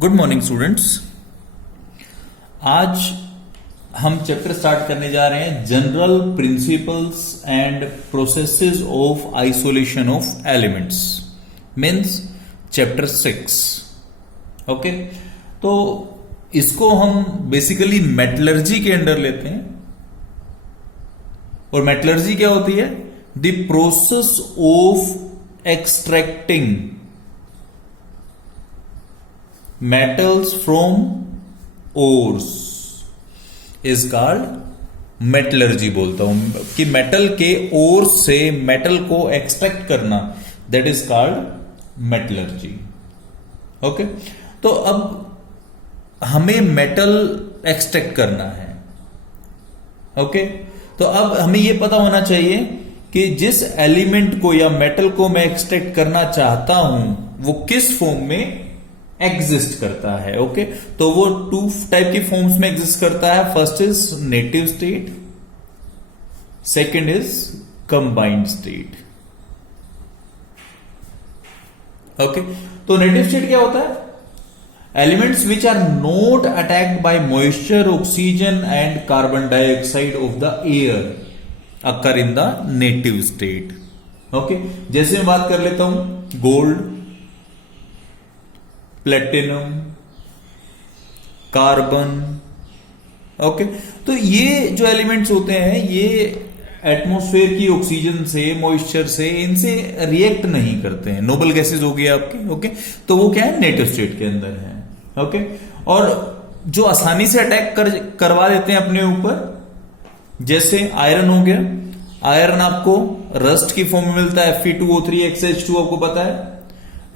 Good morning students. आज हम chapter start करने जा रहे हैं general principles and processes of isolation of elements, means chapter 6। Okay, तो इसको हम बेसिकली मेटलर्जी के अंडर लेते हैं। और मेटलर्जी क्या होती है? The process of extracting metals from ores is called metallurgy. बोलता हूं कि मेटल के ओर से मेटल को एक्सट्रैक्ट करना, that is called metallurgy. Okay, तो अब हमें मेटल एक्सट्रैक्ट करना है। ओके, तो अब हमें यह पता होना चाहिए कि जिस एलिमेंट को या मेटल को मैं एक्सट्रैक्ट करना चाहता हूं वो किस फॉर्म में एग्जिस्ट करता है। ओके, तो वो टू टाइप की फॉर्म्स में एग्जिस्ट करता है। First is native state, second is combined state. Okay, तो नेटिव स्टेट क्या होता है? Elements which are not attacked by moisture, oxygen and carbon dioxide of the air occur in the native state. Okay, जैसे मैं बात कर लेता हूं गोल्ड, प्लेटिनम, कार्बन। ओके, तो ये जो एलिमेंट्स होते हैं ये एटमॉस्फेयर की ऑक्सीजन से, मॉइस्चर से, इनसे रिएक्ट नहीं करते हैं। नोबल गैसेस हो गई आपकी। ओके, तो वो क्या है? नेटिव स्टेट के अंदर है। ओके, और जो आसानी से अटैक करवा देते हैं अपने ऊपर, जैसे आयरन हो गया। आयरन आपको रस्ट की फॉर्म में मिलता है, Fe2O3 XH2 आपको पता है।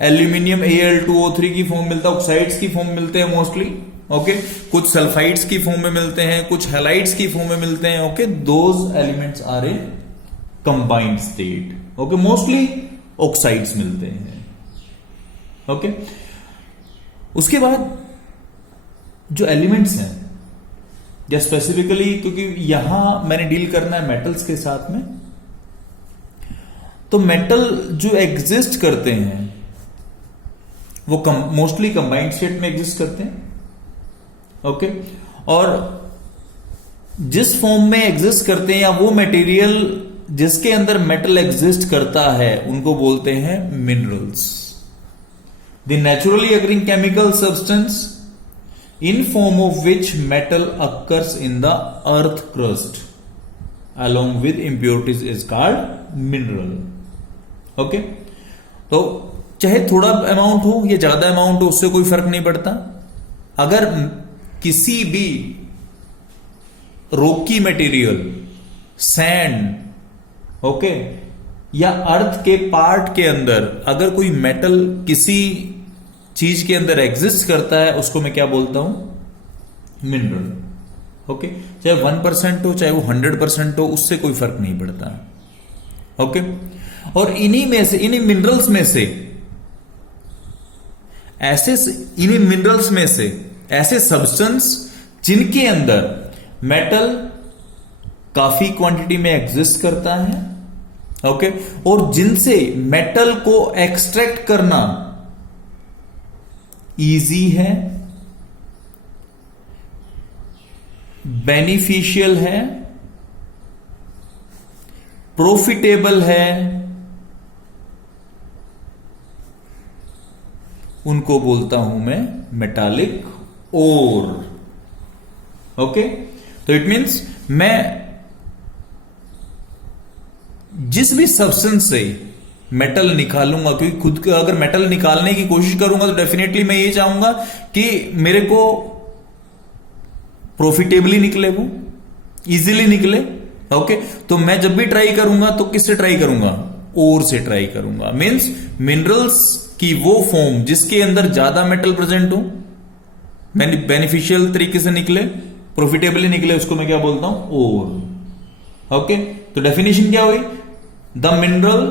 एल्यूमिनियम Al2O3 की फॉर्म मिलता है, ऑक्साइड्स की फॉर्म मिलते हैं मोस्टली। ओके, कुछ सल्फाइड्स की फॉर्म में मिलते हैं, कुछ हैलाइड्स की फॉर्म में मिलते हैं। Okay, those elements are in combined state. Okay, mostly oxides मिलते हैं। ओके, उसके बाद जो एलिमेंट्स हैं, या स्पेसिफिकली क्योंकि यहां मैंने डील करना है मेटल्स के साथ में, तो मेटल जो एग्जिस्ट करते हैं वो मोस्टली कंबाइंड स्टेट में एग्जिस्ट करते हैं। ओके, और जिस फॉर्म में एग्जिस्ट करते हैं या वो मटेरियल जिसके अंदर मेटल एग्जिस्ट करता है उनको बोलते हैं minerals. The naturally occurring chemical substance in form of which metal occurs in the earth crust along with impurities is called mineral. Okay, तो चाहे थोड़ा अमाउंट हो या ज्यादा अमाउंट हो उससे कोई फर्क नहीं पड़ता। अगर किसी भी रोकी मटेरियल, सैंड, ओके, या अर्थ के पार्ट के अंदर अगर कोई मेटल किसी चीज के अंदर एग्जिस्ट करता है उसको मैं क्या बोलता हूं? मिनरल। ओके, चाहे 1% हो चाहे वो 100% हो, उससे कोई फर्क नहीं पड़ता। ओके, और इन्हीं में से, इन्हीं मिनरल्स में से ऐसे सब्सटेंस जिनके अंदर मेटल काफी क्वांटिटी में एग्जिस्ट करता है। ओके, और जिनसे मेटल को एक्सट्रैक्ट करना इजी है, बेनिफिशियल है, प्रॉफिटेबल है, उनको बोलता हूं मैं मेटालिक ओर। ओके, तो इट मींस मैं जिस भी सब्सटेंस से मेटल निकालूंगा, क्योंकि खुद का अगर मेटल निकालने की कोशिश करूंगा तो डेफिनेटली मैं ये चाहूंगा कि मेरे को प्रॉफिटेबली निकले, वो इजीली निकले। ओके, तो मैं जब भी ट्राई करूंगा तो किससे ट्राई करूंगा? ओर से ट्राई करूंगा। मींस मिनरल्स की वो फॉर्म जिसके अंदर ज्यादा मेटल प्रेजेंट हो, बेनिफिशियल तरीके से निकले, प्रॉफिटेबली निकले, उसको मैं क्या बोलता हूं? ओर। ओके, तो डेफिनेशन क्या हुई? The mineral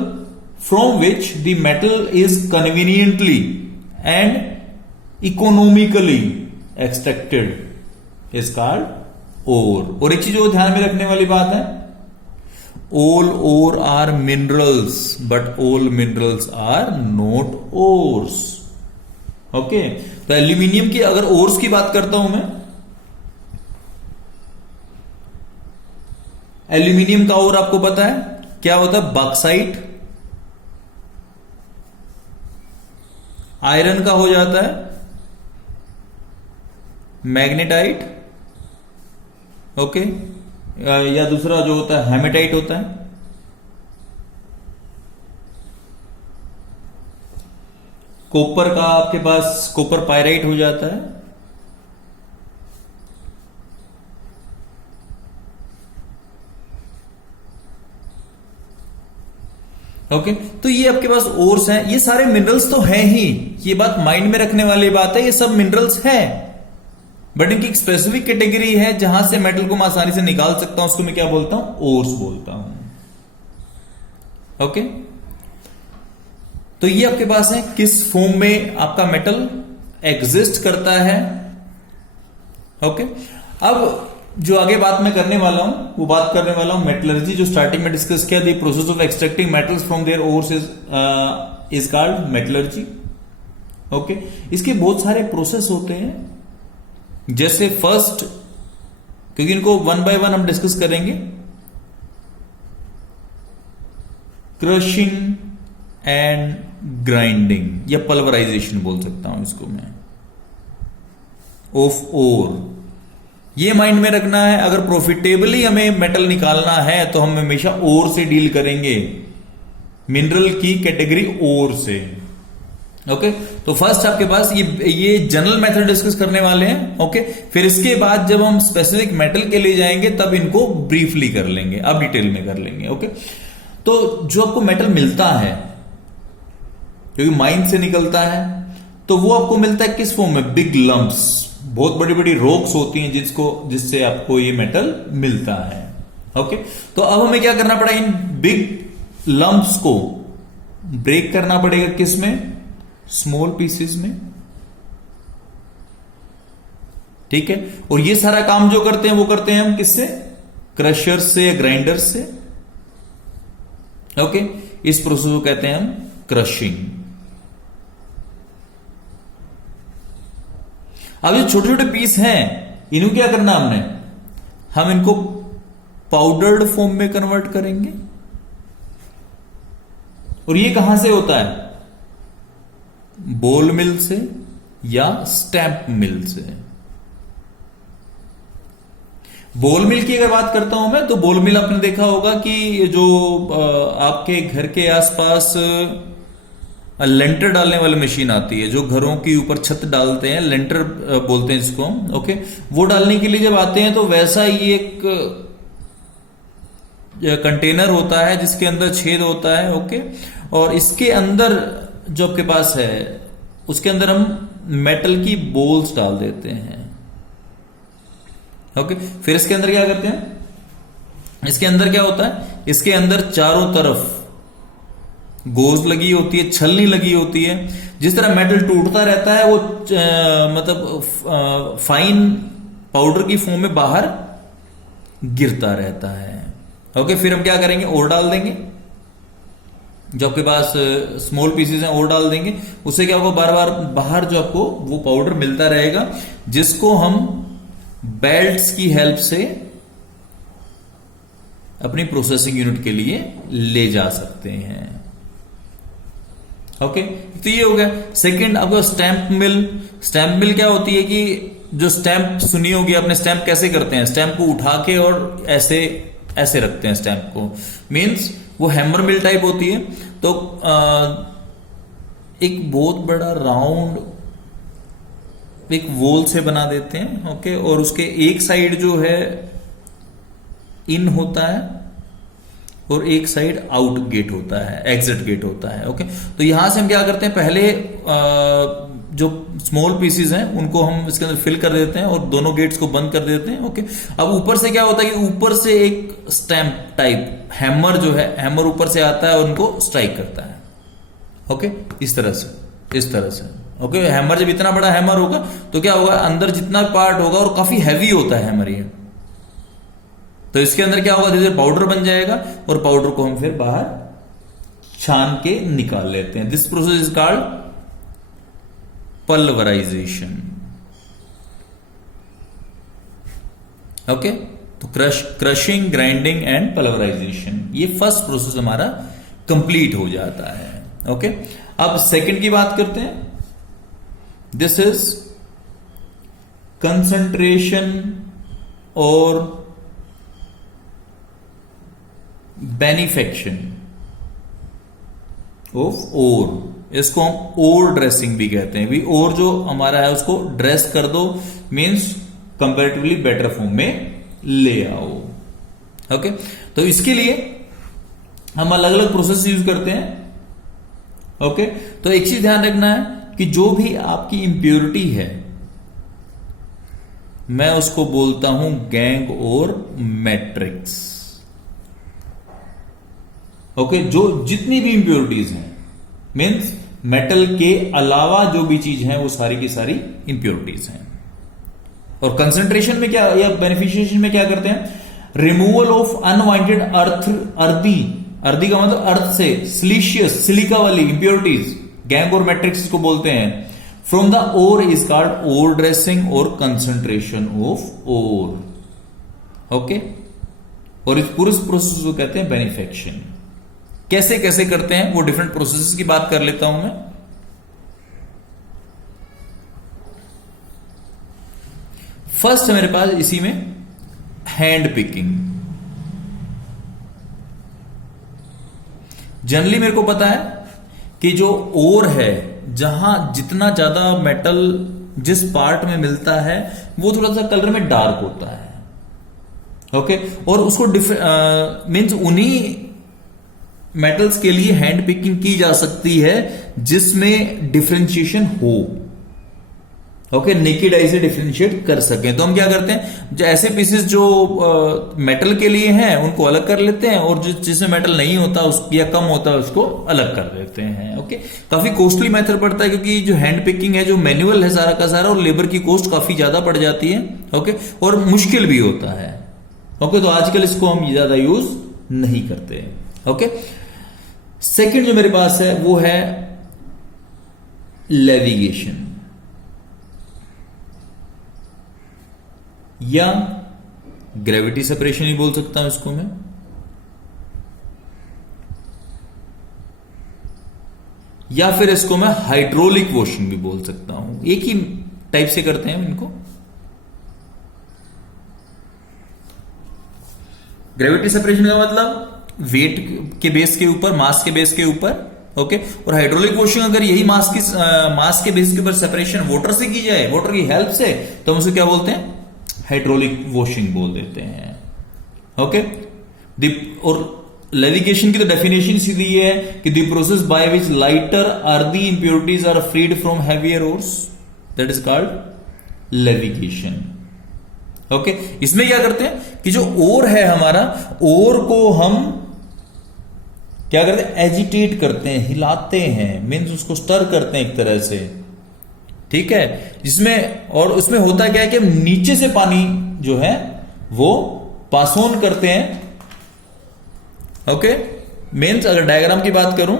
from which the metal is conveniently and economically extracted is called ore. और एक चीज जो ध्यान में रखने वाली बात है, all ore are minerals but all minerals are not ores. Okay, तो एल्यूमिनियम की अगर ओर्स की बात करता हूं मैं, एल्यूमिनियम का ओर आपको पता है क्या होता है? बॉक्साइट। आयरन का हो जाता है मैग्नेटाइट। ओके, या दूसरा जो होता है हेमेटाइट होता है। कॉपर का आपके पास कॉपर पायराइट हो जाता है। ओके, तो ये आपके पास ओर्स हैं। ये सारे मिनरल्स तो हैं ही, ये बात माइंड में रखने वाली बात है, ये सब मिनरल्स हैं, बट इनकी एक स्पेसिफिक कैटेगरी है जहां से मेटल को मैं आसानी से निकाल सकता हूं, उसको मैं क्या बोलता हूं? ओर्स बोलता हूं। ओके, तो ये आपके पास है किस फॉर्म में आपका मेटल एग्जिस्ट करता है। ओके, अब जो आगे बात मैं करने वाला हूं वो बात करने वाला हूं मेटलर्जी, जो स्टार्टिंग में डिस्कस किया, the process of extracting metals from their ores is called metallurgy. Okay, इसके बहुत सारे प्रोसेस होते हैं, जैसे फर्स्ट, क्योंकि इनको वन बाय वन हम डिस्कस करेंगे, क्रशिंग एंड ग्राइंडिंग या पल्वराइजेशन बोल सकता हूं इसको मैं, ऑफ ओर। ये माइंड में रखना है, अगर प्रॉफिटेबली हमें मेटल निकालना है तो हम हमेशा ओर से डील करेंगे, मिनरल की कैटेगरी ओर से। ओके, तो फर्स्ट आपके पास ये जनरल मेथड डिस्कस करने वाले हैं। ओके, फिर इसके बाद जब हम स्पेसिफिक मेटल के लिए जाएंगे तब इनको ब्रीफली कर लेंगे, अब डिटेल में कर लेंगे। ओके, तो जो आपको मेटल मिलता है, क्योंकि माइन से निकलता है, तो वो आपको मिलता है किस फॉर्म में? बिग लम्प्स, बहुत बड़ी बड़ी रॉक्स होती हैं जिससे आपको ये मेटल मिलता है। ओके, तो अब हमें क्या करना पड़ा? इन बिग लम्प्स को ब्रेक करना पड़ेगा, किस में? स्मॉल पीसेस में। ठीक है, और ये सारा काम जो करते हैं वो करते हैं हम किससे? क्रशर से या ग्राइंडर से। ओके, इस प्रोसेस को कहते हैं हम क्रशिंग। अब ये छोटे छोटे पीस हैं, इनको क्या करना हमने? हम इनको पाउडर्ड फॉर्म में कन्वर्ट करेंगे। और ये कहां से होता है? बॉल मिल से या स्टैंप मिल से। बॉल मिल की अगर बात करता हूं मैं, तो बॉल मिल आपने देखा होगा कि जो आपके घर के आसपास लेंटर डालने वाली मशीन आती है, जो घरों के ऊपर छत डालते हैं, लेंटर बोलते हैं इसको। ओके, वो डालने के लिए जब आते हैं तो वैसा ही एक कंटेनर होता है जिसके अंदर छेद होता है। ओके, और इसके अंदर जो आपके पास है उसके अंदर हम मेटल की बॉल्स डाल देते हैं। ओके, फिर इसके अंदर क्या करते हैं? इसके अंदर क्या होता है? इसके अंदर चारों तरफ गोज लगी होती है, छलनी लगी होती है। जिस तरह मेटल टूटता रहता है वो मतलब फाइन पाउडर की फॉर्म में बाहर गिरता रहता है। ओके, फिर हम क्या करेंगे? और डाल देंगे, जो आपके पास स्मॉल पीसेस हैं और डाल देंगे। उससे क्या होगा? बार बार बाहर जो आपको वो पाउडर मिलता रहेगा, जिसको हम बेल्ट्स की हेल्प से अपनी प्रोसेसिंग यूनिट के लिए ले जा सकते हैं। ओके, तो ये हो गया। सेकंड आपका स्टैंप मिल। स्टैंप मिल क्या होती है कि जो स्टैंप सुनी होगी आपने, स्टैंप कैसे करते हैं? स्टैंप को उठा के और ऐसे ऐसे रखते हैं स्टैंप को, मींस वो हैमर मिल टाइप होती है। तो एक बहुत बड़ा राउंड एक वॉल से बना देते हैं। ओके, और उसके एक साइड जो है इन होता है और एक साइड आउट गेट होता है, एग्जिट गेट होता है। ओके, तो यहां से हम क्या करते हैं? पहले जो स्मॉल पीसेस हैं उनको हम इसके अंदर फिल कर देते हैं और दोनों गेट्स को बंद कर देते हैं। ओके, अब ऊपर से क्या होता है कि ऊपर से एक स्टैंप टाइप हैमर जो है, हैमर ऊपर से आता है और उनको स्ट्राइक करता है। ओके, इस तरह से। ओके, हैमर जब इतना बड़ा हैमर होगा तो क्या होगा? अंदर जितना पार्ट होगा और काफी हैवी होता है हैमर ये, तो इसके अंदर क्या होगा? धीरे धीरे पाउडर बन जाएगा और पाउडर को हम फिर बाहर छान के निकाल लेते हैं। This process is called pulverisation. Okay, तो क्रशिंग, ग्राइंडिंग एंड पल्वराइजेशन, ये फर्स्ट प्रोसेस हमारा कंप्लीट हो जाता है। ओके, अब सेकंड की बात करते हैं। दिस इज कंसंट्रेशन और बेनिफेक्शन ऑफ ओर। इसको हम ओर ड्रेसिंग भी कहते हैं। भी ओर जो हमारा है उसको ड्रेस कर दो, मीन्स कंपेरेटिवली बेटर फॉर्म में ले आओ। ओके, तो इसके लिए हम अलग अलग प्रोसेस यूज करते हैं। ओके, तो एक चीज ध्यान रखना है कि जो भी आपकी इंप्योरिटी है, मैं उसको बोलता हूं गैंग और मैट्रिक्स। ओके, जो जितनी भी इंप्योरिटीज हैं, मीन्स मेटल के अलावा जो भी चीज है वो सारी की सारी इंप्योरिटीज हैं। और कंसंट्रेशन में क्या या बेनिफिशिएशन में क्या करते हैं? रिमूवल ऑफ अनवांटेड अर्दी का मतलब अर्थ से सिलिशियस, सिलिका वाली इंप्योरिटीज, गैंग और मैट्रिक्स को बोलते हैं। From the ore is called ore dressing और कंसंट्रेशन ऑफ ओर। ओके, और इस पूरे प्रोसेस को कहते हैं बेनिफेक्शन। कैसे कैसे करते हैं वो डिफरेंट प्रोसेस की बात कर लेता हूं मैं। फर्स्ट है मेरे पास इसी में हैंड पिकिंग। जनरली मेरे को पता है कि जो ओर है, जहां जितना ज्यादा मेटल जिस पार्ट में मिलता है वो थोड़ा सा कलर में डार्क होता है। ओके, और उसको मीन्स उन्हीं मेटल्स के लिए हैंड पिकिंग की जा सकती है जिसमें डिफरेंशिएशन हो। ओके, नेकेड आई से डिफरेंशिएट कर सकें। तो हम क्या करते हैं, जो ऐसे पीसेस जो मेटल के लिए हैं उनको अलग कर लेते हैं, और जिसमें मेटल नहीं होता या कम होता है उसको अलग कर देते हैं। ओके, काफी कॉस्टली मेथड पड़ता है क्योंकि जो हैंड पिकिंग है, जो मैनुअल है सारा का सारा, और लेबर की कॉस्ट काफी ज्यादा पड़ जाती है। ओके, और मुश्किल भी होता है। ओके, तो आजकल इसको हम ज्यादा यूज नहीं करते। ओके, सेकंड जो मेरे पास है वो है लेविगेशन या ग्रेविटी सेपरेशन ही बोल सकता हूं इसको मैं। या फिर इसको मैं हाइड्रोलिक वॉशिंग भी बोल सकता हूं। एक ही टाइप से करते हैं इनको। ग्रेविटी सेपरेशन का मतलब वेट के बेस के ऊपर, मास के बेस के ऊपर। ओके, और हाइड्रोलिक वॉशिंग अगर यही मास के बेस के ऊपर सेपरेशन वाटर से की जाए, वाटर की हेल्प से, तो हम उसे क्या बोलते हैं? हाइड्रोलिक वॉशिंग बोल देते हैं। ओके, और लेविगेशन की तो डेफिनेशन सीधी ये है कि the process by which lighter earthy impurities are freed from heavier ores, that is called levigation. Okay, इसमें क्या करते हैं कि जो ओर है हमारा, ओर को हम क्या करते हैं? एजिटेट करते हैं, हिलाते हैं, मीन्स उसको स्टर करते हैं एक तरह से। ठीक है, जिसमें और उसमें होता क्या है कि हम नीचे से पानी जो है वो पास ऑन करते हैं। ओके, मीन्स अगर डायग्राम की बात करूं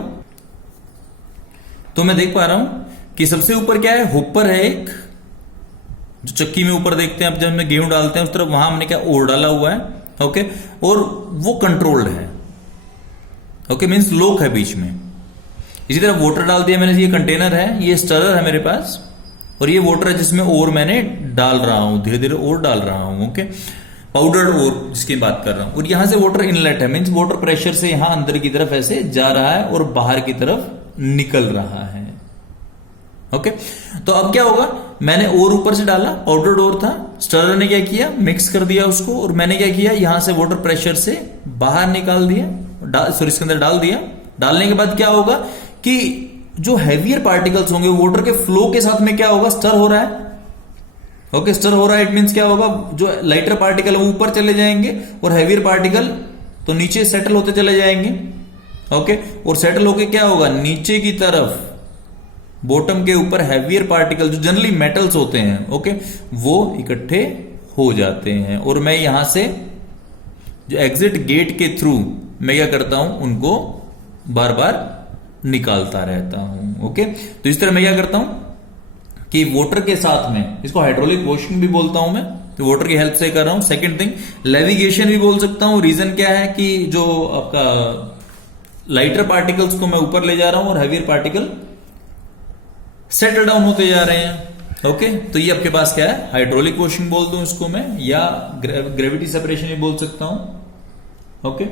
तो मैं देख पा रहा हूं कि सबसे ऊपर क्या है? होपर है एक, जो चक्की में ऊपर देखते हैं, अब जब हम गेहूं डालते हैं उस तरफ, वहां हमने क्या ओर डाला हुआ है। ओके, और वो कंट्रोल्ड है। ओके, मीन्स लॉक है बीच में। इसी तरह वाटर डाल दिया मैंने, ये कंटेनर है, ये स्टरर है मेरे पास, और ये वाटर है जिसमें ओर मैंने डाल रहा हूं, धीरे धीरे ओर डाल रहा हूं। ओके, पाउडर्ड ओर जिसकी बात कर रहा हूं। और यहां से वाटर इनलेट है, मीन्स वाटर प्रेशर से यहां अंदर की तरफ ऐसे जा रहा है और बाहर की तरफ निकल रहा है। ओके, तो अब क्या होगा? मैंने ओर ऊपर से डाला, पाउडर्ड ओर था, स्टरर ने क्या किया? मिक्स कर दिया उसको, और मैंने क्या किया? यहां से वाटर प्रेशर से बाहर निकाल दिया, सॉरी इसके अंदर डाल दिया। डालने के बाद क्या होगा कि जो हैवियर पार्टिकल्स होंगे वाटर के फ्लो के साथ में क्या होगा? स्टर हो रहा है। ओके, स्टर हो रहा है, इट मींस क्या होगा? जो लाइटर पार्टिकल है वो ऊपर चले जाएंगे और हैवियर पार्टिकल तो नीचे सेटल होते चले जाएंगे। ओके, और सेटल होके क्या होगा? नीचे की तरफ बॉटम के ऊपर हैवियर पार्टिकल जो जनरली मेटल्स होते हैं, ओके, वो इकट्ठे हो जाते हैं। और मैं यहां से जो एग्जिट गेट के थ्रू मैं क्या करता हूं? उनको बार बार निकालता रहता हूं। ओके, तो इस तरह मैं क्या करता हूं? कि वाटर के साथ में, इसको हाइड्रोलिक वॉशिंग भी बोलता हूं मैं, तो वाटर की हेल्प से कर रहा हूं। सेकंड थिंग, लेविगेशन भी बोल सकता हूं। रीजन क्या है कि जो आपका लाइटर पार्टिकल्स को मैं ऊपर ले जा रहा हूं और हैवियर पार्टिकल सेटल डाउन होते जा रहे हैं। ओके, तो ये आपके पास क्या है, हाइड्रोलिक वॉशिंग बोल दूं इसको मैं, या ग्रेविटी सेपरेशन भी बोल सकता हूं। ओके,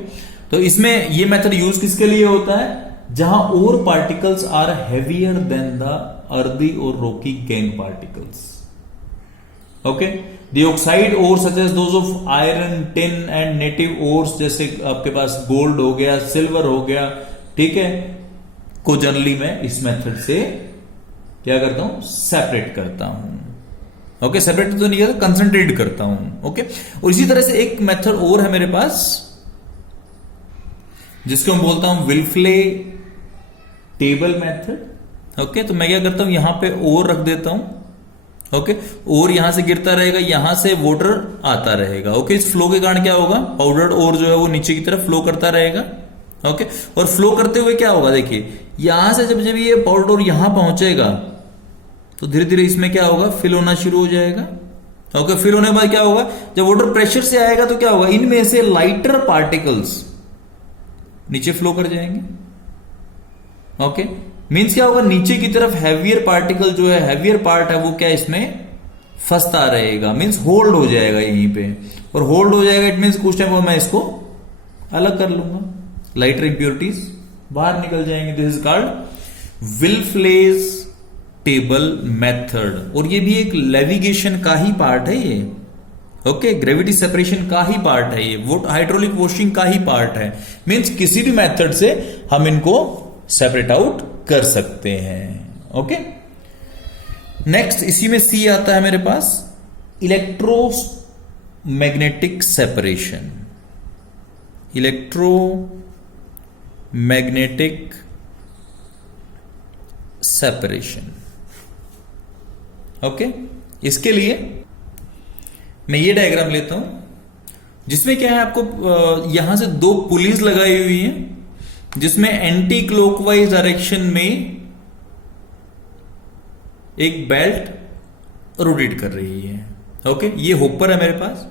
तो इसमें ये मेथड यूज किसके लिए होता है, जहां ore particles are heavier than the earthy और rocky gangue particles. Okay, the oxide ore such as those of iron, tin and native ores, जैसे आपके पास गोल्ड हो गया, सिल्वर हो गया, ठीक है, को जनरली मैं इस मेथड से क्या करता हूं, सेपरेट करता हूं। ओके, सेपरेट तो नहीं करता, कंसंट्रेट करता हूं। ओके, और इसी तरह से एक मेथड और है मेरे पास जिसको मैं बोलता हूं विल्फले टेबल मेथड। ओके, तो मैं क्या करता हूं, यहां पे ओर रख देता हूं। ओके, और यहां से गिरता रहेगा, यहां से वाटर आता रहेगा। ओके, इस फ्लो के कारण क्या होगा, पाउडर्ड ओर जो है वो नीचे की तरफ फ्लो करता रहेगा। ओके, और फ्लो करते हुए क्या होगा, देखिए यहां से जब जब ये पाउडर्ड ओर यहां पहुंचेगा तो धीरे धीरे इसमें क्या होगा, फिल होना शुरू हो जाएगा। ओके, फिल होने के बाद क्या होगा, जब वाटर प्रेशर से आएगा तो क्या होगा, इनमें से लाइटर पार्टिकल्स नीचे फ्लो कर जाएंगे। ओके, मींस क्या होगा, नीचे की तरफ हैवियर पार्टिकल जो है, हैवियर पार्ट है वो क्या इसमें फंसता रहेगा, मींस होल्ड हो जाएगा यहीं पे, और होल्ड हो जाएगा इट मींस कुछ टाइम बाद मैं इसको अलग कर लूंगा, लाइटर इंप्योरिटीज बाहर निकल जाएंगे। This is called Wilfley table method, और ये भी एक लेविगेशन का ही पार्ट है ये। ओके, ग्रेविटी सेपरेशन का ही पार्ट है ये, वो हाइड्रोलिक वॉशिंग का ही पार्ट है। मींस किसी भी मेथड से हम इनको सेपरेट आउट कर सकते हैं। ओके, नेक्स्ट इसी में सी आता है मेरे पास, electromagnetic separation. Electromagnetic separation. Okay, इसके लिए मैं ये डायग्राम लेता हूं जिसमें क्या है, आपको यहां से दो पुलीज लगाई हुई हैं जिसमें एंटी क्लॉकवाइज डायरेक्शन में एक बेल्ट रोटेट कर रही है। ओके, ये होपर है मेरे पास,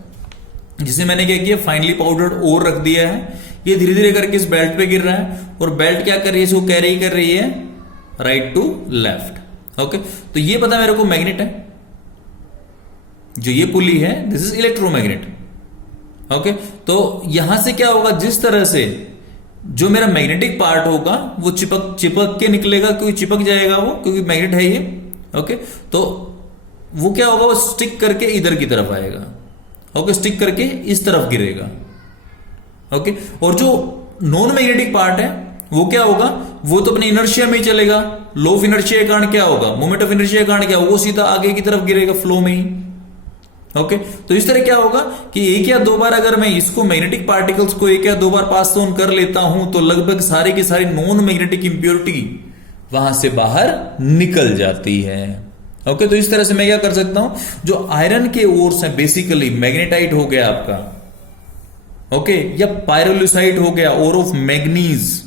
जिसे मैंने क्या किया, फाइनली पाउडर्ड ओर रख दिया है। ये धीरे धीरे करके इस बेल्ट पे गिर रहा है, और बेल्ट क्या कर रही है, इसको कैरी कर रही है राइट टू लेफ्ट। ओके, तो ये पता मेरे को मैग्नेट है, जो ये पुली है दिस इज इलेक्ट्रोमैग्नेट। ओके, तो यहां से क्या होगा, जिस तरह से जो मेरा मैग्नेटिक पार्ट होगा वो चिपक के निकलेगा, क्योंकि चिपक जाएगा वो, क्योंकि मैग्नेट है ये। ओके, तो वो क्या होगा, वो स्टिक करके इधर की तरफ आएगा। ओके, स्टिक करके इस तरफ गिरेगा। ओके, और जो नॉन मैग्नेटिक पार्ट है वो क्या होगा, वो तो अपने इनर्शिया में ही चलेगा। लो ऑफ इनर्शिया के कारण क्या होगा, मोमेंट ऑफ इनर्शिया के कारण क्या होगा, वो सीधा आगे की तरफ गिरेगा फ्लो में ही। ओके, तो इस तरह क्या होगा कि एक या दो बार अगर मैं इसको मैग्नेटिक पार्टिकल्स को एक या दो बार पास ऑन कर लेता हूं तो लगभग सारी की सारी नॉन मैग्नेटिक इंप्योरिटी वहां से बाहर निकल जाती है। ओके, तो इस तरह से मैं क्या कर सकता हूं, जो आयरन के ओर्स हैं बेसिकली मैग्नेटाइट हो गया आपका, ओके, या पायरोलिसाइट हो गया, ओर ऑफ मैग्नीज,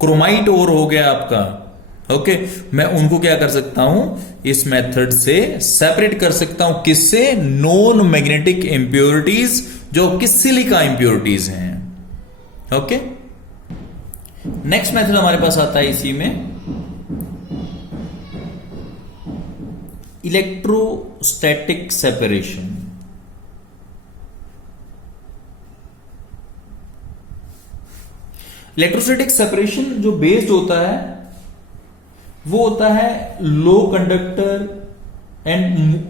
क्रोमाइट ओर हो गया आपका। ओके, मैं उनको क्या कर सकता हूं, इस मेथड से सेपरेट कर सकता हूं, किससे, नॉन मैग्नेटिक इंप्योरिटीज जो कि सिलिका इंप्योरिटीज हैं। ओके, नेक्स्ट मेथड हमारे पास आता है इसी में, इलेक्ट्रोस्टैटिक सेपरेशन। इलेक्ट्रोस्टैटिक सेपरेशन जो बेस्ड होता है वो होता है low conductor and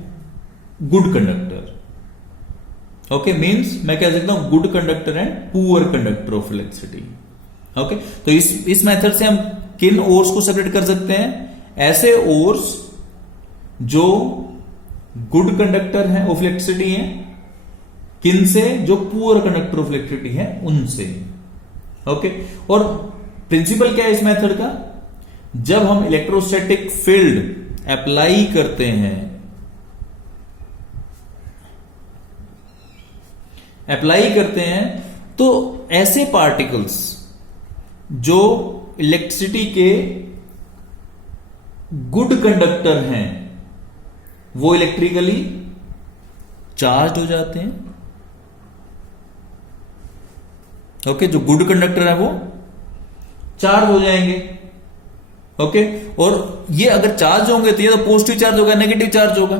good conductor. Okay, means मैं कह सकता हूं good conductor and poor conductor of electricity. Okay, तो इस मेथड से हम किन ओर्स को सेपरेट कर सकते हैं, ऐसे ओर्स जो गुड कंडक्टर है ऑफ इलेक्ट्रिसिटी है, किन से, जो पुअर कंडक्टर ऑफ इलेक्ट्रिसिटी है उनसे। ओके, और प्रिंसिपल क्या है इस मेथड का, जब हम इलेक्ट्रोस्टैटिक फील्ड अप्लाई करते हैं तो ऐसे पार्टिकल्स जो इलेक्ट्रिसिटी के गुड कंडक्टर हैं वो इलेक्ट्रिकली चार्ज हो जाते हैं। ओके, जो गुड कंडक्टर है वो चार्ज हो जाएंगे। ओके, और ये अगर चार्ज होंगे तो ये तो पॉजिटिव चार्ज होगा, नेगेटिव चार्ज होगा।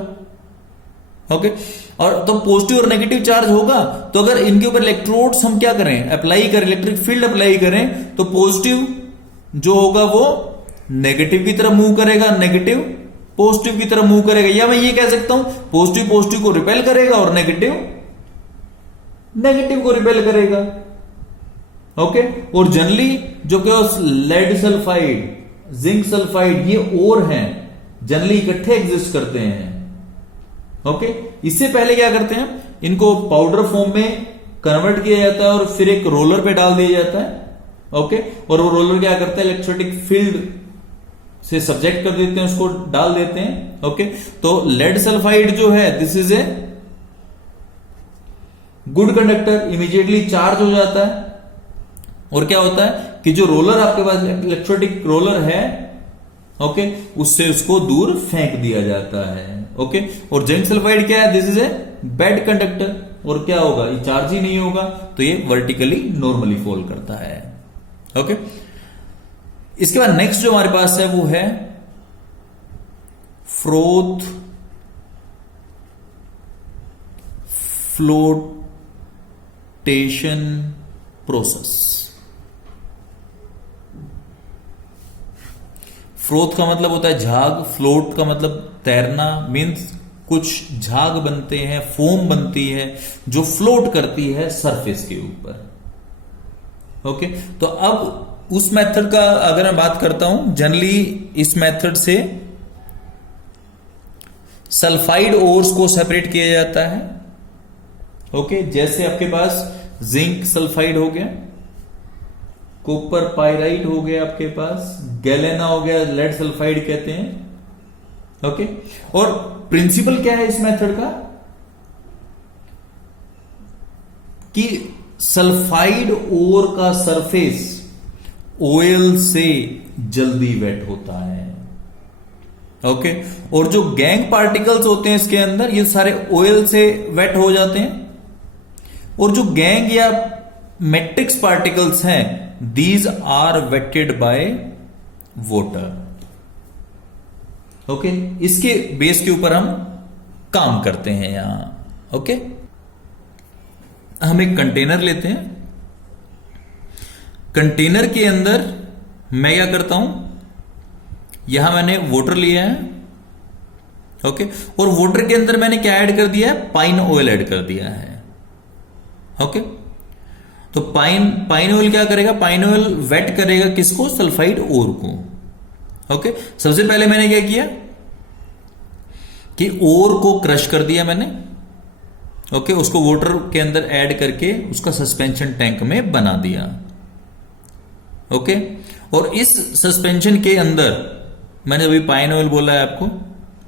ओके, और तो पॉजिटिव और नेगेटिव चार्ज होगा, तो अगर इनके ऊपर इलेक्ट्रोड्स हम क्या करें, अप्लाई करें, इलेक्ट्रिक फील्ड अप्लाई करें, तो पॉजिटिव जो होगा वो नेगेटिव की तरफ मूव करेगा, नेगेटिव पॉजिटिव की तरफ मूव करेगा। या मैं ये कह सकता हूं पॉजिटिव पॉजिटिव को रिपेल करेगा और नेगेटिव नेगेटिव को रिपेल करेगा। ओके, और जनरली जो कि लेड सल्फाइड, जिंक सल्फाइड, ये और हैं, जनरली इकट्ठे एग्जिस्ट करते हैं। ओके, इससे पहले क्या करते हैं, इनको पाउडर फॉर्म में कन्वर्ट किया जाता है और फिर एक रोलर पे डाल दिया जाता है। ओके, और वो रोलर क्या करता है, इलेक्ट्रोस्टैटिक फील्ड से सब्जेक्ट कर देते हैं, उसको डाल देते हैं। ओके, तो लेड सल्फाइड जो है this is a good conductor, immediately charge हो जाता है। और क्या होता है कि जो रोलर आपके पास इलेक्ट्रोस्टैटिक रोलर है, ओके, उससे उसको दूर फेंक दिया जाता है। ओके, और जिंक सल्फाइड क्या है, this is a bad conductor, और क्या होगा, ये चार्ज ही नहीं होगा, तो ये वर्टिकली नॉर्मली फॉल करता है। ओके, इसके बाद नेक्स्ट जो हमारे पास है वो है फ्रोथ फ्लोटेशन प्रोसेस। फ्रोथ का मतलब होता है झाग, फ्लोट का मतलब तैरना, मीन्स कुछ झाग बनते हैं, फोम बनती है जो फ्लोट करती है सरफेस के ऊपर। ओके, तो अब उस मेथड का अगर मैं बात करता हूं, जनरली इस मेथड से सल्फाइड ओर्स को सेपरेट किया जाता है। ओके, जैसे आपके पास जिंक सल्फाइड हो गया, कॉपर पाइराइट हो गया, आपके पास गैलेना हो गया, लेड सल्फाइड कहते हैं। ओके, और प्रिंसिपल क्या है इस मेथड का कि सल्फाइड ओर का सरफेस ऑयल से जल्दी वेट होता है। ओके, और जो गैंग पार्टिकल्स होते हैं इसके अंदर, ये सारे ऑयल से वेट हो जाते हैं। और जो गैंग या मैट्रिक्स पार्टिकल्स हैं, these are wetted by water. Okay, इसके बेस के ऊपर हम काम करते हैं यहां। ओके, हम एक कंटेनर लेते हैं, कंटेनर के अंदर मैं क्या करता हूं, यहां मैंने वाटर लिया है। ओके, और वाटर के अंदर मैंने क्या ऐड कर दिया है, पाइन ऑयल ऐड कर दिया है। ओके, तो पाइन ऑयल क्या करेगा, पाइन ऑयल वेट करेगा किसको, सल्फाइड ओर को। ओके, सबसे पहले मैंने क्या किया कि ओर को क्रश कर दिया मैंने। ओके, उसको वाटर के अंदर ऐड करके उसका सस्पेंशन टैंक में बना दिया। ओके, और इस सस्पेंशन के अंदर मैंने अभी पाइन ऑयल बोला है आपको।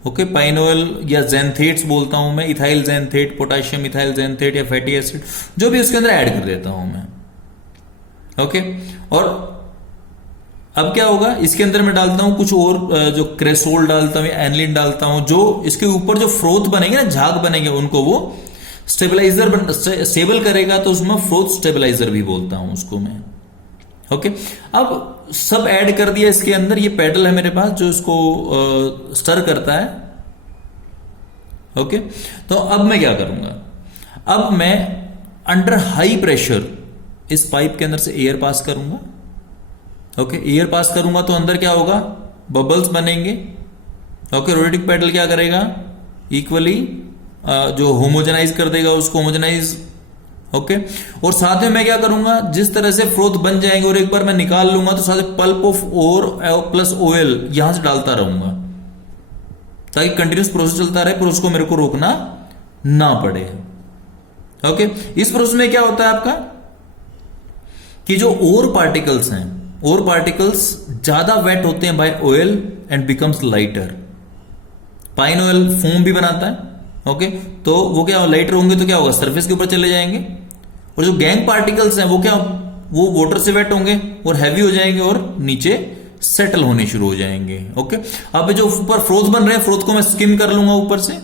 ओके, पाइन ऑयल या ज़ैंथेट्स बोलता हूं मैं, इथाइल ज़ैंथेट, पोटेशियम इथाइल ज़ैंथेट या फैटी एसिड, जो भी उसके अंदर ऐड कर देता हूं मैं। ओके, और अब क्या होगा, इसके अंदर मैं डालता हूं कुछ और, जो क्रेसोल डालता हूं या एनिलीन डालता हूं, जो इसके ऊपर जो फ्रोथ बनेंगे ना, झाग बनेंगे, उनको वो स्टेबल करेगा, तो उसमें फ्रोथ स्टेबलाइजर भी बोलता हूं उसको मैं। ओके, अब सब ऐड कर दिया इसके अंदर, ये पैडल है मेरे पास जो इसको स्टर करता है। ओके, तो अब मैं क्या करूंगा, अब मैं अंडर हाई प्रेशर इस पाइप के अंदर से एयर पास करूंगा। ओके, एयर पास करूंगा तो अंदर क्या होगा, बबल्स बनेंगे। ओके, रोटेटिंग पैडल क्या करेगा, इक्वली जो होमोजेनाइज कर देगा उसको होमोजेनाइज। ओके, और साथ में मैं क्या करूंगा, जिस तरह से फ्रोथ बन जाएंगे और एक बार मैं निकाल लूंगा, तो साथ में pulp of ore plus oil यहां से डालता रहूंगा, ताकि कंटिन्यूस प्रोसेस चलता रहे, पर उसको मेरे को रोकना ना पड़े। ओके, इस प्रोसेस में क्या होता है आपका कि जो ओर पार्टिकल्स हैं, ओर पार्टिकल्स ज्यादा वेट होते हैं by oil and becomes lighter. Pine oil foam भी बनाता है। ओके, तो वो क्या लाइटर होंगे तो क्या होगा, सरफेस के ऊपर चले जाएंगे। और जो गैंग पार्टिकल्स हैं वो क्या, वो वाटर से वेट होंगे और हैवी हो जाएंगे और नीचे सेटल होने शुरू हो जाएंगे। ओके, अब जो ऊपर फ्रोथ बन रहे हैं, फ्रोथ को मैं स्किम कर लूंगा ऊपर से।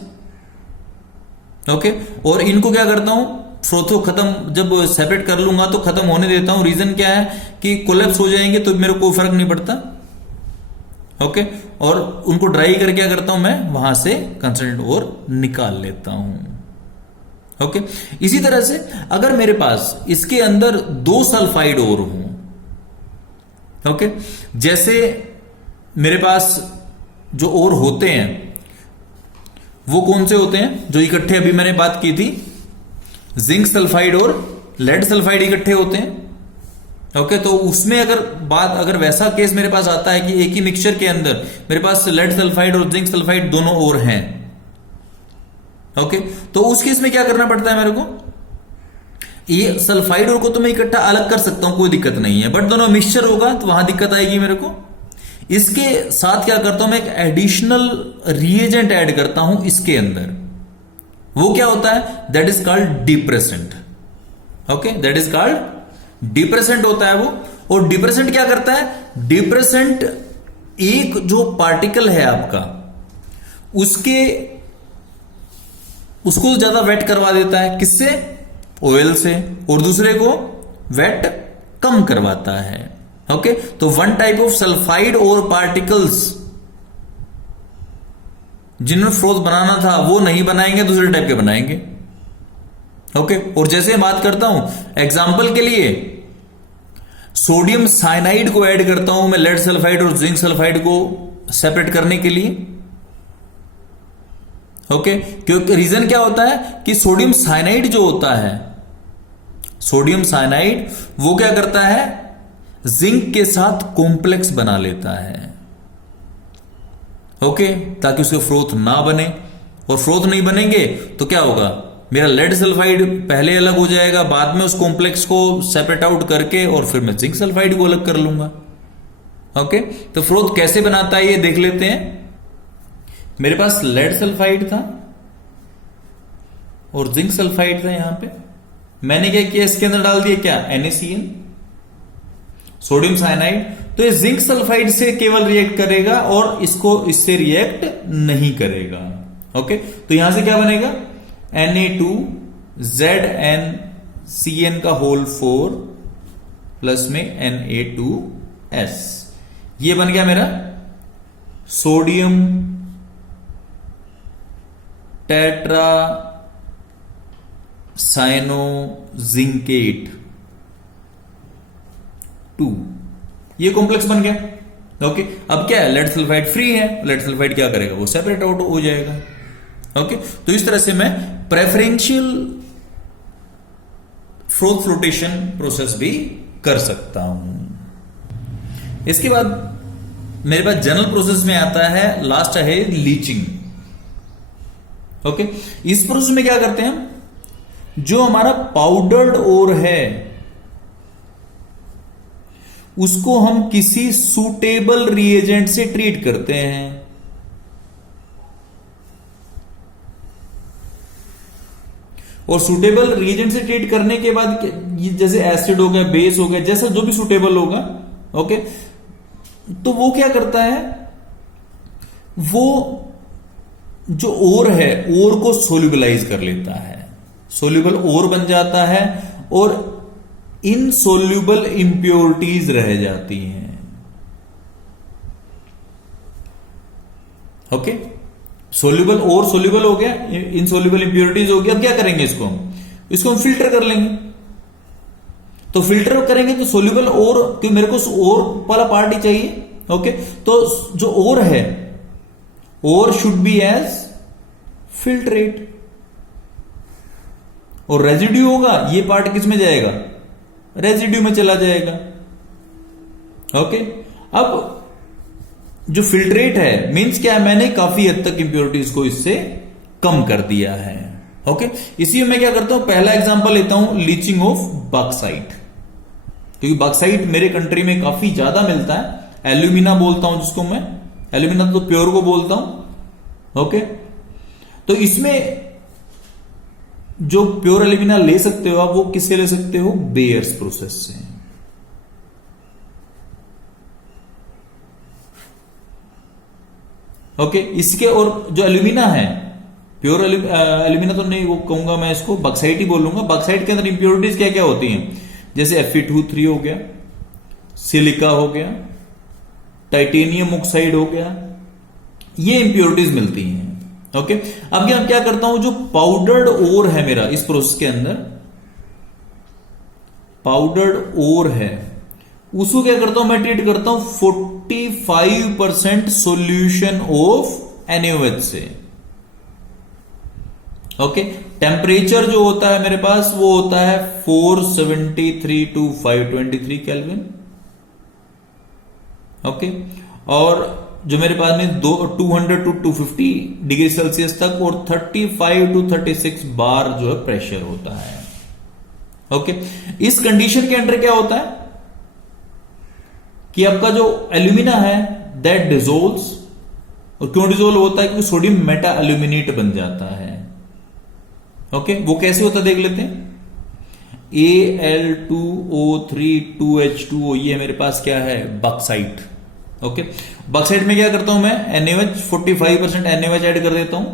ओके, और इनको क्या करता हूं, फ्रोथ को खत्म जब सेपरेट कर लूंगा तो खत्म होने देता हूं। रीजन क्या है कि कोलैप्स हो जाएंगे तो मेरे को फर्क नहीं पड़ता। ओके, और उनको ड्राई करके क्या करता हूं, मैं वहां से कंसंट्रेट और निकाल लेता हूं। ओके, इसी तरह से अगर मेरे पास इसके अंदर 2 सल्फाइड और हों, ओके, जैसे मेरे पास जो और होते हैं वो कौन से होते हैं, जो इकट्ठे अभी मैंने बात की थी, जिंक सल्फाइड और लेड सल्फाइड इकट्ठे होते हैं। ओके, तो उसमें अगर वैसा केस मेरे पास आता है कि एक ही मिक्सचर के अंदर मेरे पास लेड सल्फाइड और जिंक सल्फाइड दोनों और हैं, ओके, तो उस केस में क्या करना पड़ता है मेरे को, ये सल्फाइड और को तो मैं इकट्ठा अलग कर सकता हूं, कोई दिक्कत नहीं है, बट दोनों मिक्सचर होगा तो वहां दिक्कत आएगी मेरे को। इसके साथ क्या करता हूं, मैं एक एडिशनल रिएजेंट ऐड करता हूं इसके अंदर। वो क्या होता है, that is called depressant. Okay, that is called depressant होता है वो। और डिप्रेसेंट क्या करता है, डिप्रेसेंट एक जो पार्टिकल है आपका उसको ज्यादा वेट करवा देता है, किससे, ऑयल से, और दूसरे को वेट कम करवाता है। ओके, तो वन टाइप ऑफ सल्फाइड और पार्टिकल्स जिन्होंने फ्रोथ बनाना था वो नहीं बनाएंगे, दूसरे टाइप के बनाएंगे। ओके, और जैसे बात करता हूं एग्जांपल के लिए, सोडियम साइनाइड को ऐड करता हूं मैं लेड सल्फाइड और जिंक सल्फाइड को सेपरेट करने के लिए। ओके, क्योंकि रीजन क्या होता है कि सोडियम साइनाइड जो होता है, सोडियम साइनाइड वो क्या करता है, जिंक के साथ कॉम्प्लेक्स बना लेता है। ओके, ताकि उसके फ्रोथ ना बने, और फ्रोथ नहीं बनेंगे तो क्या होगा, मेरा लेड सल्फाइड पहले अलग हो जाएगा, बाद में उस कॉम्प्लेक्स को सेपरेट आउट करके और फिर मैं जिंक सल्फाइड को अलग कर लूंगा। ओके, तो फ्रोथ कैसे बनाता है ये देख लेते हैं। मेरे पास लेड सल्फाइड था और जिंक सल्फाइड था, यहां पे मैंने क्या किया, इसके अंदर डाल दिया क्या, NaCl, सोडियम साइनाइड। तो ये जिंक सल्फाइड से केवल रिएक्ट करेगा और इससे रिएक्ट नहीं करेगा। ओके, तो यहां से क्या बनेगा, Na2ZnCN का होल 4 प्लस में Na2S, ये बन गया मेरा सोडियम टेट्रा साइनोजिंकेट 2, ये कॉम्प्लेक्स बन गया। ओके, अब क्या है, लेड सल्फाइड फ्री है, लेड सल्फाइड क्या करेगा, वो सेपरेट आउट हो जाएगा। ओके, तो इस तरह से मैं प्रेफरेंशियल फ्रोथ फ्लोटेशन प्रोसेस भी कर सकता हूं। इसके बाद मेरे पास जनरल प्रोसेस में आता है, लास्ट है लीचिंग। ओके, इस प्रोसेस में क्या करते हैं, जो हमारा पाउडर्ड ओर है उसको हम किसी सूटेबल रिएजेंट से ट्रीट करते हैं। और सूटेबल रिएजेंट से ट्रीट करने के बाद जैसे एसिड हो गया, बेस हो गया, जैसा जो भी सूटेबल होगा, ओके, तो वो क्या करता है, वो जो ओर है, ओर को सोल्यूबलाइज कर लेता है, सोल्यूबल ओर बन जाता है और इनसोल्यूबल इंप्योरिटीज रह जाती हैं। ओके, सोल्यूबल और सोल्यूबल हो गया, इनसोल्यूबल इंप्योरिटीज हो गया। अब क्या करेंगे, इसको हम फिल्टर कर लेंगे। तो फिल्टर करेंगे तो सोल्यूबल और, क्योंकि मेरे को और वाला पार्ट ही चाहिए। ओके, तो जो और है, और शुड बी एज फिल्ट्रेट, और रेजिड्यू होगा, ये पार्ट किस में जाएगा, रेजिड्यू में चला जाएगा। ओके, अब जो फिल्ट्रेट है मींस क्या है, मैंने काफी हद तक इंप्योरिटीज को इससे कम कर दिया है। ओके, इसी में मैं क्या करता हूं, पहला एग्जांपल लेता हूं लीचिंग ऑफ बॉक्साइट, क्योंकि बॉक्साइट मेरे कंट्री में काफी ज्यादा मिलता है। एल्यूमिना बोलता हूं जिसको मैं, एल्यूमिना तो प्योर को बोलता हूं। ओके, तो इसमें जो प्योर एल्यूमिना ले सकते हो आप, वो किससे ले सकते हो, बेयर्स प्रोसेस से। ओके, इसके और जो एल्यूमिना है, प्योर एल्यूमिना तो नहीं वो कहूंगा मैं, इसको बक्साइट ही बोलूंगा। बक्साइट के अंदर इंप्योरिटीज क्या क्या होती हैं, जैसे Fe2 3 हो गया, सिलिका हो गया, टाइटेनियम ऑक्साइड हो गया, ये इंप्योरिटीज मिलती हैं। ओके, अब क्या करता हूं, जो पाउडर्ड ओर है मेरा इस प्रोसेस के अंदर, पाउडर्ड ओर है, उसको क्या करता हूं मैं, ट्रीट करता हूं 45% सोल्यूशन ऑफ NaOH से। ओके, टेम्परेचर जो होता है मेरे पास वो होता है 473 to 523 केल्विन। ओके, और जो मेरे पास में 200 to 250 डिग्री सेल्सियस तक और 35 to 36 बार जो है प्रेशर होता है। ओके, इस कंडीशन के अंडर क्या होता है कि आपका जो एल्यूमिना है दैट डिजोल्व्स, और क्यों डिजोल्व होता है, क्योंकि सोडियम मेटा एल्यूमिनेट बन जाता है। ओके, वो कैसे होता है देख लेते हैं। Al2O3 2H2O, ये मेरे पास क्या है, बक्साइट। ओके, बक्साइट में क्या करता हूं मैं, NaOH 45% NaOH ऐड कर देता हूं।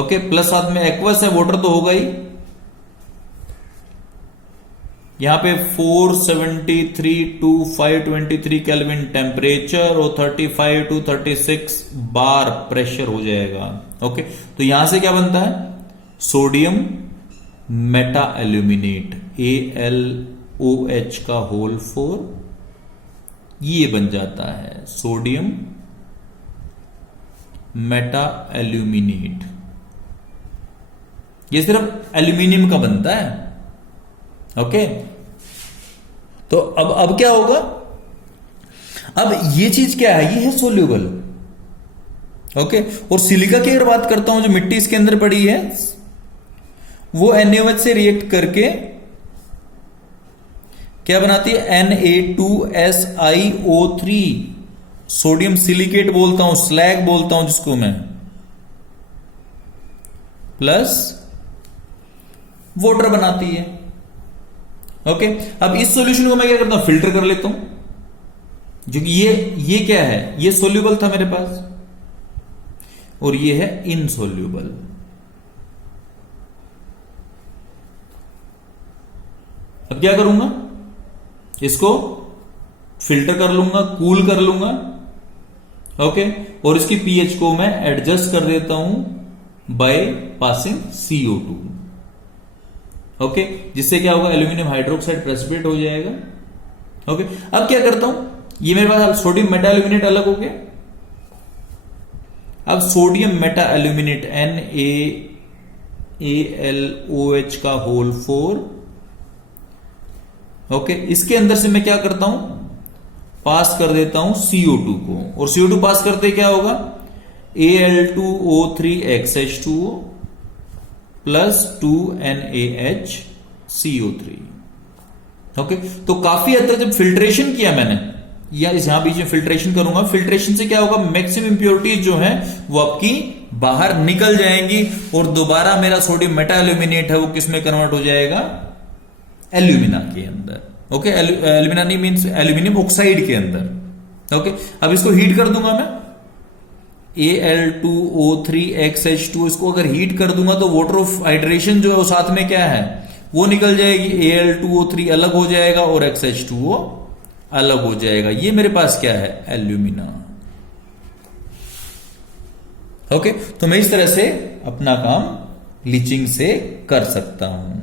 ओके, प्लस साथ में एक्वस है, वाटर तो होगा ही। यहां पे 473 to 523 केल्विन टेम्परेचर और 35 to 36 बार प्रेशर हो जाएगा। ओके, तो यहां से क्या बनता है, सोडियम मेटा एल्यूमिनेट AlOH का होल 4, ये बन जाता है सोडियम मेटा एल्यूमिनेट। ये सिर्फ एल्यूमिनियम का बनता है। ओके, तो अब क्या होगा, अब ये चीज क्या है, ये है सोल्यूबल। ओके, और सिलिका की अगर बात करता हूं, जो मिट्टी इसके अंदर पड़ी है, वो NaOH से रिएक्ट करके क्या बनाती है, Na2SiO3, सोडियम सिलिकेट बोलता हूं, स्लैग बोलता हूं जिसको मैं, प्लस वाटर बनाती है। ओके, अब इस सॉल्यूशन को मैं क्या करता हूं, फिल्टर कर लेता हूं, जो कि ये क्या है, ये सोल्यूबल था मेरे पास और ये है इनसोल्यूबल। अब क्या करूंगा, इसको फिल्टर कर लूंगा, कूल कर लूंगा। ओके, और इसकी पीएच को मैं एडजस्ट कर देता हूं बाय पासिंग CO2। ओके, जिससे क्या होगा, एल्यूमिनियम हाइड्रोक्साइड प्रेसिपिटेट हो जाएगा। ओके, अब क्या करता हूं, ये मेरे पास सोडियम मेटा एल्यूमिनेट अलग हो गया। अब सोडियम मेटा एल्यूमिनेट NaAlOH का होल 4। ओके, इसके अंदर से मैं क्या करता हूं, पास कर देता हूं CO2 को, और CO2 पास करते क्या होगा, Al2O3XH2O प्लस 2NaHCO3। ओके, तो काफी हद तक जब फिल्ट्रेशन किया मैंने, या यहां बीच में फिल्ट्रेशन करूंगा, फिल्ट्रेशन से क्या होगा, मैक्सिमम इंप्योरिटीज जो है वो आपकी बाहर निकल जाएंगी, और दोबारा मेरा सोडियम मेटा एल्यूमिनेट है वो किस में कन्वर्ट हो जाएगा, एल्यूमिना के अंदर। ओके, एल्यूमिना नहीं मीन्स एल्यूमिनियम ऑक्साइड के अंदर। ओके, अब इसको हीट कर दूंगा मैं, Al2O3XH2, इसको अगर हीट कर दूंगा तो वाटर ऑफ हाइड्रेशन जो है वो साथ में क्या है, वो निकल जाएगी, Al2O3 अलग हो जाएगा और XH2O अलग हो जाएगा। ये मेरे पास क्या है, एल्यूमिना। ओके, तो मैं इस तरह से अपना काम लीचिंग से कर सकता हूं।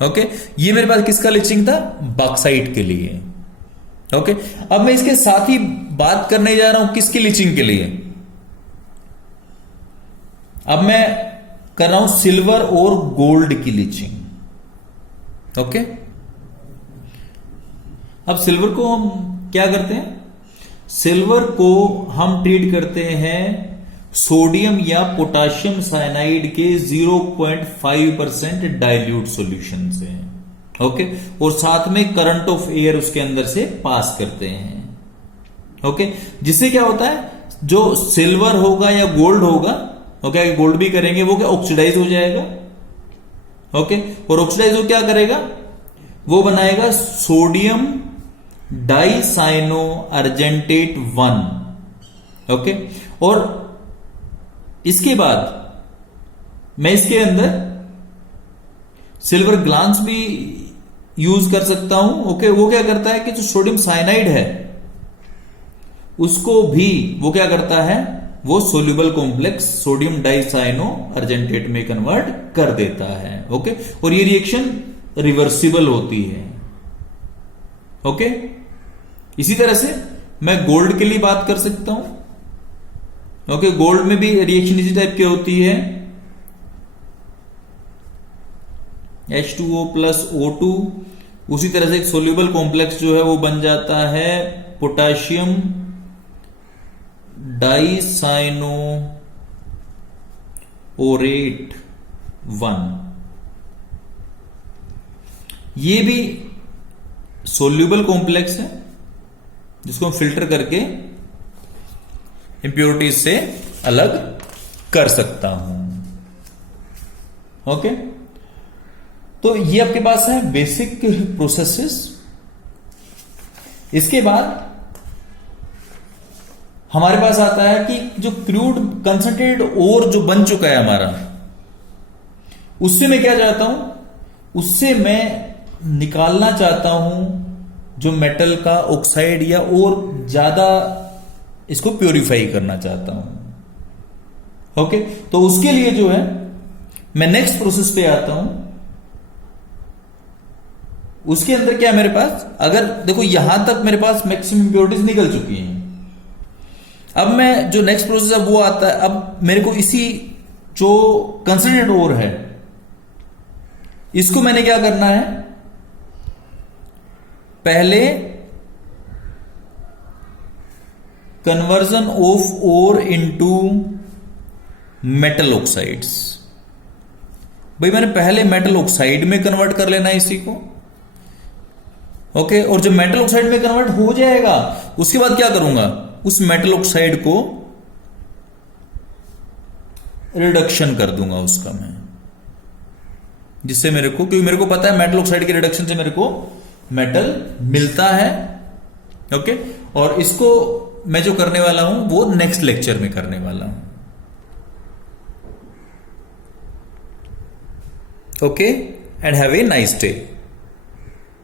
ओके, ये मेरे पास किसका लीचिंग था, बॉक्साइट के लिए। ओके, अब मैं इसके साथ ही बात करने जा रहा हूं किसकी लीचिंग के लिए, अब मैं कर रहा हूं सिल्वर और गोल्ड की लीचिंग। ओके, अब सिल्वर को हम क्या करते हैं, सिल्वर को हम ट्रीट करते हैं सोडियम या पोटाशियम साइनाइड के 0.5% डाइल्यूट सॉल्यूशन से। ओके, और साथ में करंट ऑफ एयर उसके अंदर से पास करते हैं। ओके, जिससे क्या होता है, जो सिल्वर होगा या गोल्ड होगा, ओके, गोल्ड भी करेंगे, वो क्या ऑक्सीडाइज हो जाएगा। ओके, और ऑक्सीडाइज वो क्या करेगा, वो बनाएगा सोडियम डाइसाइनो अर्जेंटेट 1। ओके। और इसके बाद मैं इसके अंदर सिल्वर ग्लांस भी यूज कर सकता हूं। ओके, वो क्या करता है कि जो सोडियम साइनाइड है उसको भी वो क्या करता है, वो सोल्यूबल कॉम्प्लेक्स सोडियम डाइसाइनो अर्जेंटेट में कन्वर्ट कर देता है। ओके, और ये रिएक्शन रिवर्सिबल होती है। ओके, इसी तरह से मैं गोल्ड के लिए बात कर सकता हूं। ओके, गोल्ड में भी रिएक्शन इसी टाइप की होती है, H2O प्लस O2। उसी तरह से एक सोल्यूबल कॉम्प्लेक्स जो है वो बन जाता है पोटाशियम डाइसाइनो ओरेट 1। ये भी सोल्यूबल कॉम्प्लेक्स है जिसको हम फिल्टर करके इंप्योरिटीज से अलग कर सकता हूं। ओके, तो ये आपके पास है बेसिक प्रोसेसेस। इसके बाद हमारे पास आता है कि जो क्रूड कंसंट्रेटेड ओर जो बन चुका है हमारा, उससे मैं क्या चाहता हूं, उससे मैं निकालना चाहता हूं जो मेटल का ऑक्साइड या और ज्यादा इसको प्योरीफाई करना चाहता हूं। ओके, तो उसके लिए जो है मैं नेक्स्ट प्रोसेस पे आता हूं। उसके अंदर क्या है मेरे पास, अगर देखो यहां तक मेरे पास मैक्सिमम इंप्योरिटीज निकल चुकी हैं। अब मैं जो नेक्स्ट प्रोसेस है वो आता है, अब मेरे को इसी जो कंसंट्रेटेड ओर है इसको मैंने क्या करना है, पहले conversion of ore into metal oxides. भाई मैंने पहले मेटल ऑक्साइड में कन्वर्ट कर लेना है इसी को। ओके, और जब मेटल ऑक्साइड में कन्वर्ट हो जाएगा उसके बाद क्या करूंगा, उस मेटल ऑक्साइड को रिडक्शन कर दूंगा उसका मैं, जिससे मेरे को, क्योंकि मेरे को पता है मेटल ऑक्साइड के रिडक्शन से मेरे को मेटल मिलता है। ओके, और इसको मैं जो करने वाला हूं वो नेक्स्ट लेक्चर में करने वाला हूं। Okay, and have a nice day.